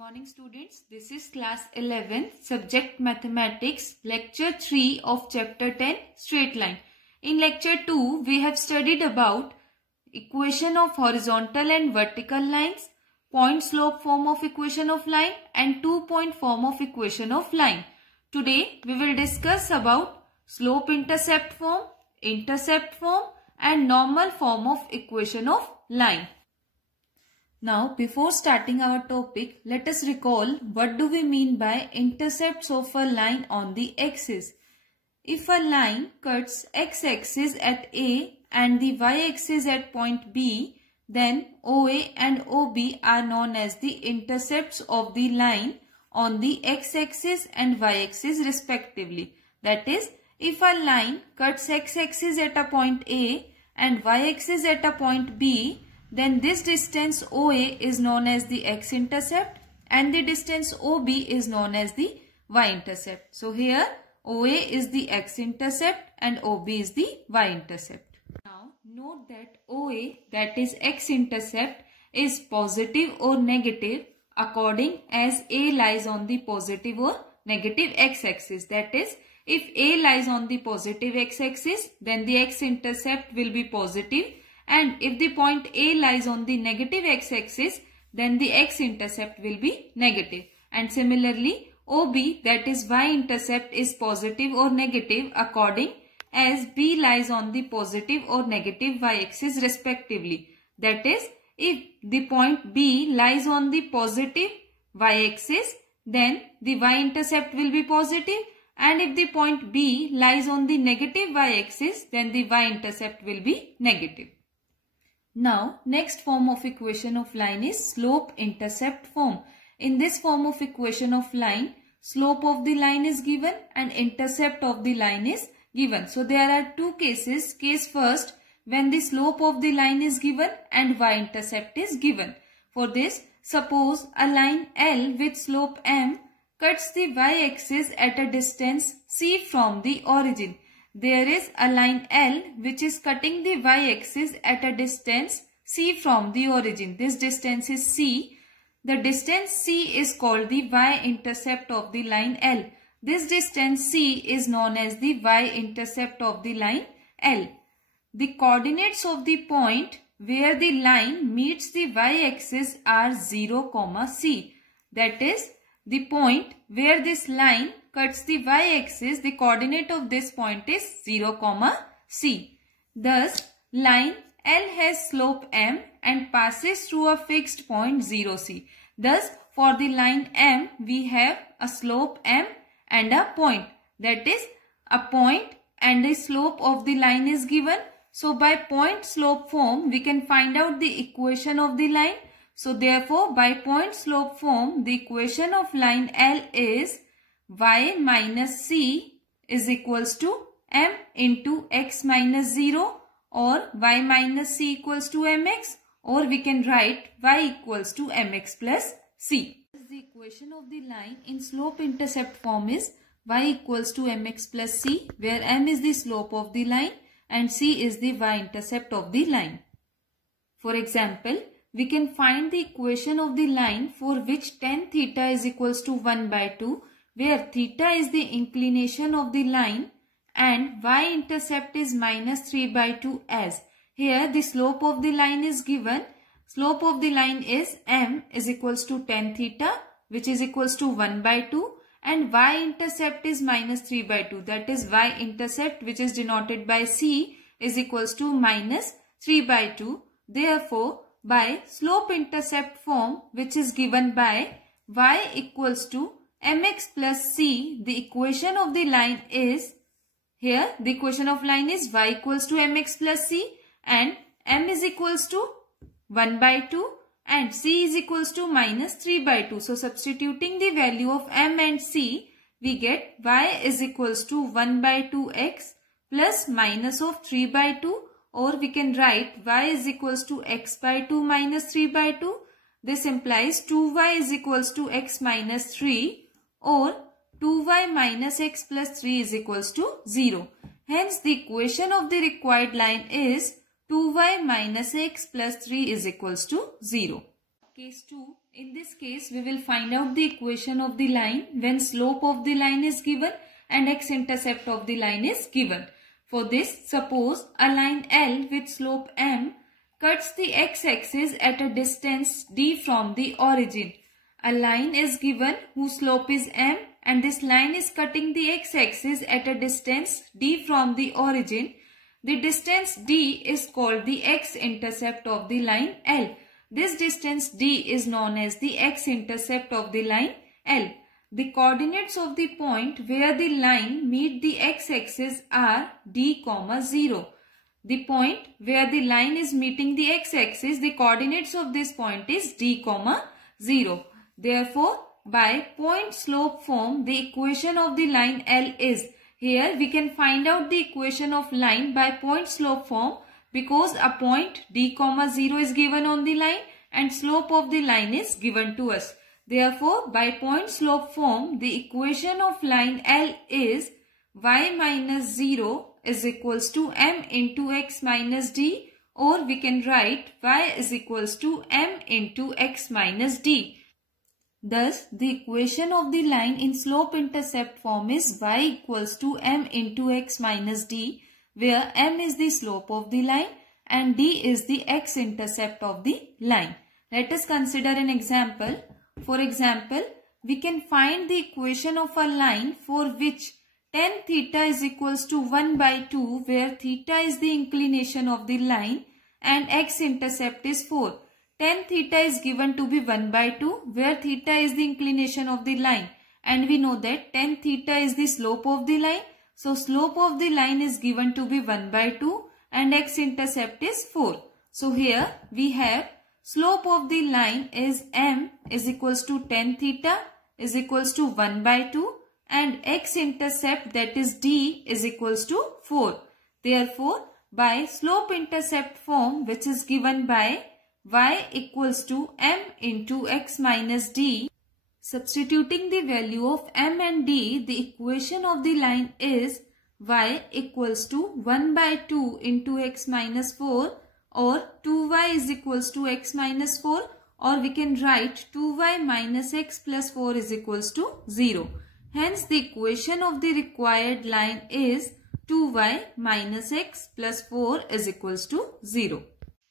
Morning students, this is class 11 subject mathematics lecture 3 of chapter 10 straight line. In lecture 2 we have studied about equation of horizontal and vertical lines, point slope form of equation of line and 2-point form of equation of line. Today we will discuss about slope intercept form and normal form of equation of line. Now, before starting our topic, let us recall what do we mean by intercepts of a line on the axis. If a line cuts x-axis at A and the y-axis at point B, then OA and OB are known as the intercepts of the line on the x-axis and y-axis respectively. That is, if a line cuts x-axis at a point A and y-axis at a point B, then this distance OA is known as the x-intercept and the distance OB is known as the y-intercept. So here OA is the x-intercept and OB is the y-intercept. Now note that OA, that is x-intercept, is positive or negative according as A lies on the positive or negative x-axis. That is, if A lies on the positive x-axis, then the x-intercept will be positive. And if the point A lies on the negative x-axis, then the x-intercept will be negative. And similarly, OB, that is y-intercept, is positive or negative according as B lies on the positive or negative y-axis respectively. That is, if the point B lies on the positive y-axis, then the y-intercept will be positive. And if the point B lies on the negative y-axis, then the y-intercept will be negative. Now, next form of equation of line is slope-intercept form. In this form of equation of line, slope of the line is given and intercept of the line is given. So, there are two cases. Case first, when the slope of the line is given and y-intercept is given. For this, suppose a line L with slope M cuts the y-axis at a distance C from the origin. There is a line L which is cutting the y-axis at a distance C from the origin. This distance is C. The distance C is called the y-intercept of the line L. This distance C is known as the y-intercept of the line L. The coordinates of the point where the line meets the y-axis are 0, C. That is, the point where this line cuts the y-axis, the coordinate of this point is 0, C. Thus, line L has slope M and passes through a fixed point 0, C. Thus, for the line M, we have a slope M and a point. That is, a point and the slope of the line is given. So, by point slope form, we can find out the equation of the line. So, therefore, by point slope form, the equation of line L is y minus c is equals to m into x minus 0 or y minus c equals to mx, or we can write y equals to mx plus c. The equation of the line in slope intercept form is y equals to mx plus c, where m is the slope of the line and c is the y-intercept of the line. For example, we can find the equation of the line for which tan theta is equals to 1 by 2, where theta is the inclination of the line and y-intercept is minus 3 by 2 as. Here the slope of the line is given. Slope of the line is m is equals to tan theta, which is equals to 1 by 2, and y-intercept is minus 3 by 2. That is, y-intercept, which is denoted by c, is equals to minus 3 by 2. Therefore, by slope-intercept form, which is given by y equals to mx plus c, the equation of the line is, here the equation of line is y equals to mx plus c and m is equals to 1 by 2 and c is equals to minus 3 by 2. So, substituting the value of m and c, we get y is equals to 1 by 2x plus minus of 3 by 2, or we can write y is equals to x by 2 minus 3 by 2. This implies 2y is equals to x minus 3, or 2y minus x plus 3 is equals to 0. Hence, the equation of the required line is 2y minus x plus 3 is equals to 0. Case 2. In this case, we will find out the equation of the line when slope of the line is given and x-intercept of the line is given. For this, suppose a line L with slope m cuts the x-axis at a distance d from the origin. A line is given whose slope is m and this line is cutting the x-axis at a distance d from the origin. The distance d is called the x-intercept of the line L. This distance d is known as the x-intercept of the line L. The coordinates of the point where the line meet the x-axis are d, 0. The point where the line is meeting the x-axis, the coordinates of this point is d, 0. Therefore, by point slope form, the equation of the line L is, here we can find out the equation of line by point slope form because a point d, 0 is given on the line and slope of the line is given to us. Therefore, by point slope form, the equation of line L is y minus 0 is equals to m into x minus d, or we can write y is equals to m into x minus d. Thus, the equation of the line in slope-intercept form is y equals to m into x minus d, where m is the slope of the line and d is the x-intercept of the line. Let us consider an example. For example, we can find the equation of a line for which tan theta is equals to 1 by 2, where theta is the inclination of the line and x-intercept is 4. Tan theta is given to be 1 by 2, where theta is the inclination of the line, and we know that tan theta is the slope of the line. So slope of the line is given to be 1 by 2 and x-intercept is 4. So here we have slope of the line is m is equals to tan theta is equals to 1 by 2 and x-intercept, that is d, is equals to 4. Therefore, by slope-intercept form, which is given by y equals to m into x minus d, substituting the value of m and d, the equation of the line is y equals to 1 by 2 into x minus 4, or 2y is equals to x minus 4, or we can write 2y minus x plus 4 is equals to 0. Hence, the equation of the required line is 2y minus x plus 4 is equals to 0.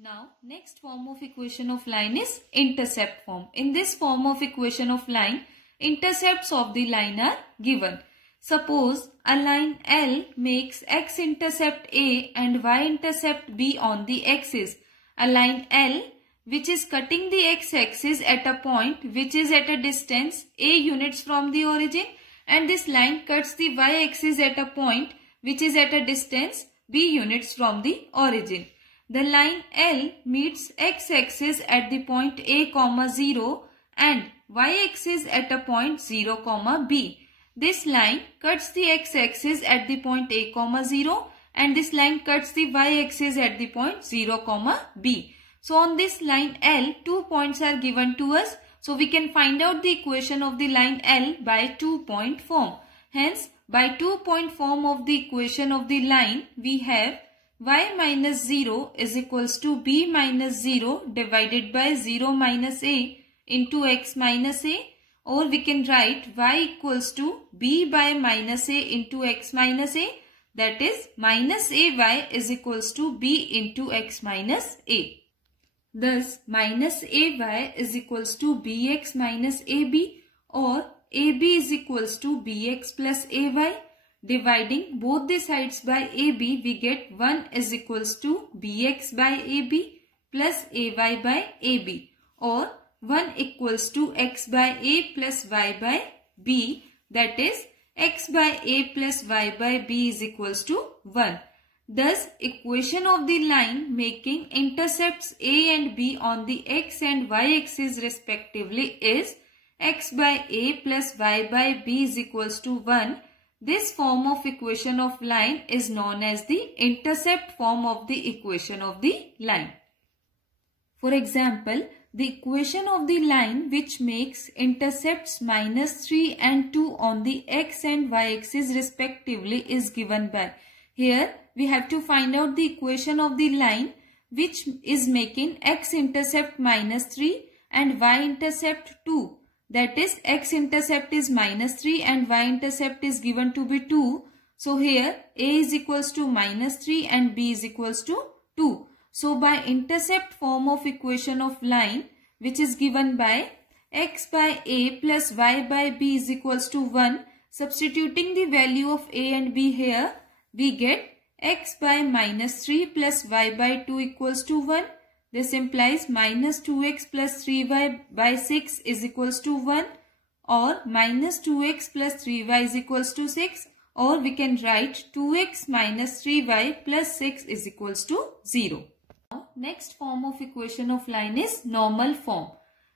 Now, next form of equation of line is intercept form. In this form of equation of line, intercepts of the line are given. Suppose a line L makes x-intercept A and y-intercept B on the axis. A line L which is cutting the x-axis at a point which is at a distance A units from the origin, and this line cuts the y-axis at a point which is at a distance B units from the origin. The line L meets x-axis at the point A, 0 and y-axis at a point 0, B. This line cuts the x-axis at the point A, 0 and this line cuts the y-axis at the point 0, B. So on this line L, 2 points are given to us. So we can find out the equation of the line L by 2-point form. Hence, by 2-point form of the equation of the line, we have y minus 0 is equals to b minus 0 divided by 0 minus a into x minus a, or we can write y equals to b by minus a into x minus a, that is minus ay is equals to b into x minus a. Thus, minus ay is equals to bx minus ab, or ab is equals to bx plus ay. Dividing both the sides by ab, we get 1 is equals to bx by ab plus ay by ab, or 1 equals to x by a plus y by b, that is x by a plus y by b is equals to 1. Thus, equation of the line making intercepts a and b on the x and y axis respectively is x by a plus y by b is equals to 1. This form of equation of line is known as the intercept form of the equation of the line. For example, the equation of the line which makes intercepts minus 3 and 2 on the x and y axis respectively is given by. Here we have to find out the equation of the line which is making x-intercept minus 3 and y-intercept 2. That is, x-intercept is -3 and y-intercept is given to be 2. So here a is equals to -3 and b is equals to 2. So by intercept form of equation of line, which is given by x by a plus y by b is equals to 1, substituting the value of a and b here, we get x by -3 plus y by 2 equals to 1. This implies minus 2x plus 3y by 6 is equals to 1, or minus 2x plus 3y is equals to 6, or we can write 2x minus 3y plus 6 is equals to 0. Now, next form of equation of line is normal form.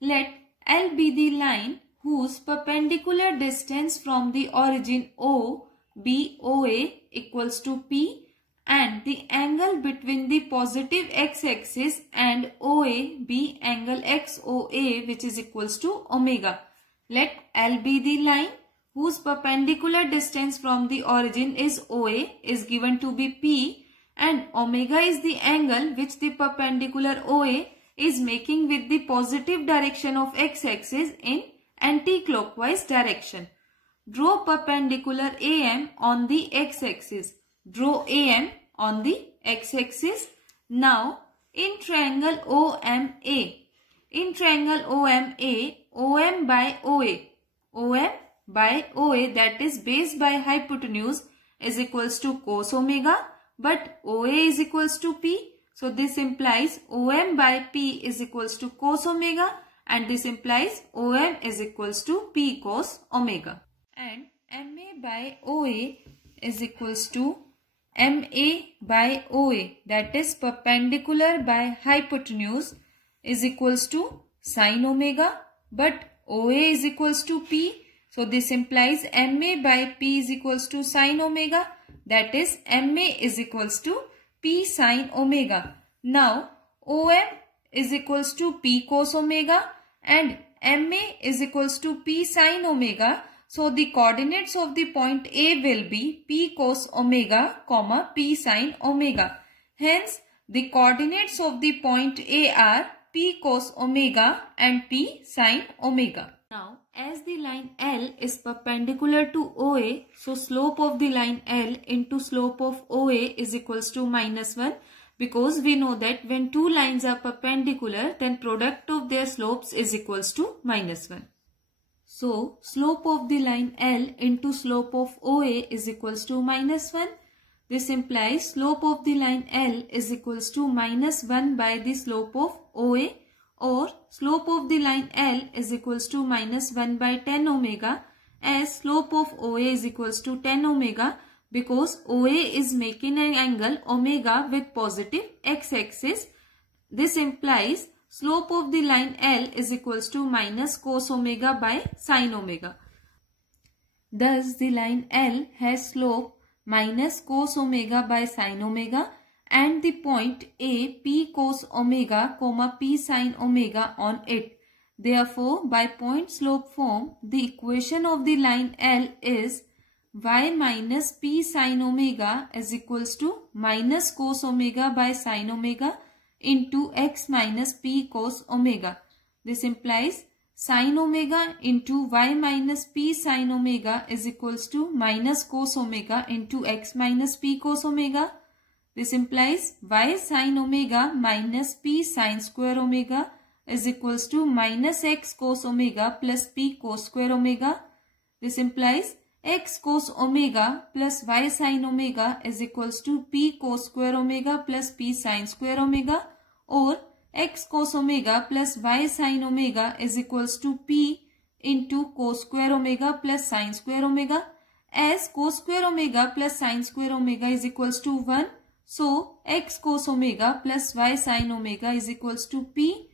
Let L be the line whose perpendicular distance from the origin O be OA equals to P, and the angle between the positive x-axis and OA be angle XOA, which is equals to omega. Let L be the line whose perpendicular distance from the origin is OA is given to be P, and omega is the angle which the perpendicular OA is making with the positive direction of x-axis in anti-clockwise direction. Draw perpendicular AM on the x-axis. Draw AM on the x-axis. Now, in triangle OMA, OM by OA, that is base by hypotenuse, is equals to cos omega, but OA is equals to P. So this implies OM by P is equals to cos omega, and this implies OM is equals to P cos omega. And MA by OA is equals to MA by OA, that is perpendicular by hypotenuse, is equals to sin omega, but OA is equals to P. So this implies MA by P is equals to sin omega, that is MA is equals to P sin omega. Now OM is equals to P cos omega and MA is equals to P sin omega. So the coordinates of the point A will be P cos omega, P sin omega. Hence the coordinates of the point A are P cos omega and P sin omega. Now, as the line L is perpendicular to OA, so slope of the line L into slope of OA is equals to -1, because we know that when two lines are perpendicular, then product of their slopes is equals to -1. So, slope of the line L into slope of OA is equals to -1. This implies slope of the line L is equals to -1 by the slope of OA, or slope of the line L is equals to -1 by tan omega, as slope of OA is equals to tan omega, because OA is making an angle omega with positive x-axis. This implies slope of the line L is equals to minus cos omega by sin omega. Thus, the line L has slope minus cos omega by sin omega, and the point A P cos omega, P sin omega on it. Therefore, by point slope form, the equation of the line L is y minus P sin omega is equals to minus cos omega by sin omega into x minus P cos omega. This implies sin omega into y minus P sin omega is equals to minus cos omega into x minus P cos omega. This implies y sin omega minus P sin square omega is equals to minus x cos omega plus P cos square omega. This implies x cos omega plus y sin omega is equals to P cos square omega plus P sin square omega, or x cos omega plus y sin omega is equals to P into cos square omega plus sin square omega, as cos square omega plus sin square omega is equals to 1. So, x cos omega plus y sin omega is equals to P.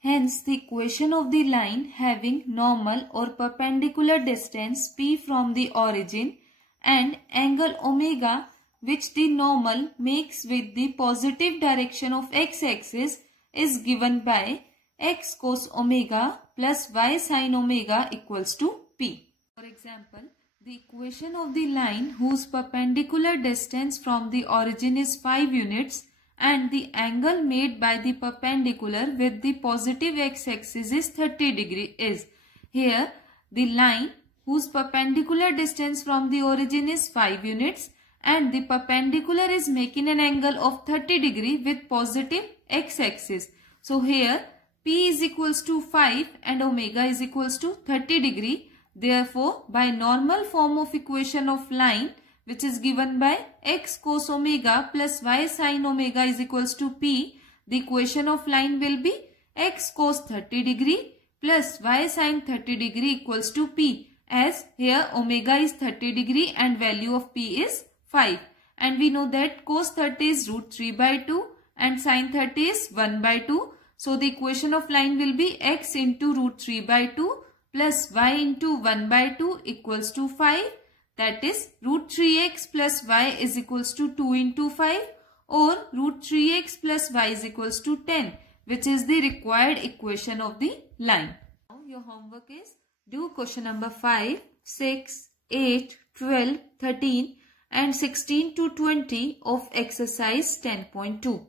Hence, the equation of the line having normal or perpendicular distance P from the origin and angle omega which the normal makes with the positive direction of x-axis is given by x cos omega plus y sin omega equals to P. For example, the equation of the line whose perpendicular distance from the origin is 5 units and the angle made by the perpendicular with the positive x-axis is 30 degree is. Here the line whose perpendicular distance from the origin is 5 units and the perpendicular is making an angle of 30 degree with positive x-axis. So here P is equals to 5 and omega is equals to 30 degree. Therefore, by normal form of equation of line, which is given by x cos omega plus y sin omega is equals to P, the equation of line will be x cos 30 degree plus y sin 30 degree equals to P, as here omega is 30 degree and value of P is 5. And we know that cos 30 is root 3 by 2 and sin 30 is 1 by 2. So the equation of line will be x into root 3 by 2 plus y into 1 by 2 equals to 5. That is root 3x plus y is equals to 2 into 5 or root 3x plus y is equals to 10, which is the required equation of the line. Now your homework is do question number 5, 6, 8, 12, 13 and 16 to 20 of exercise 10.2.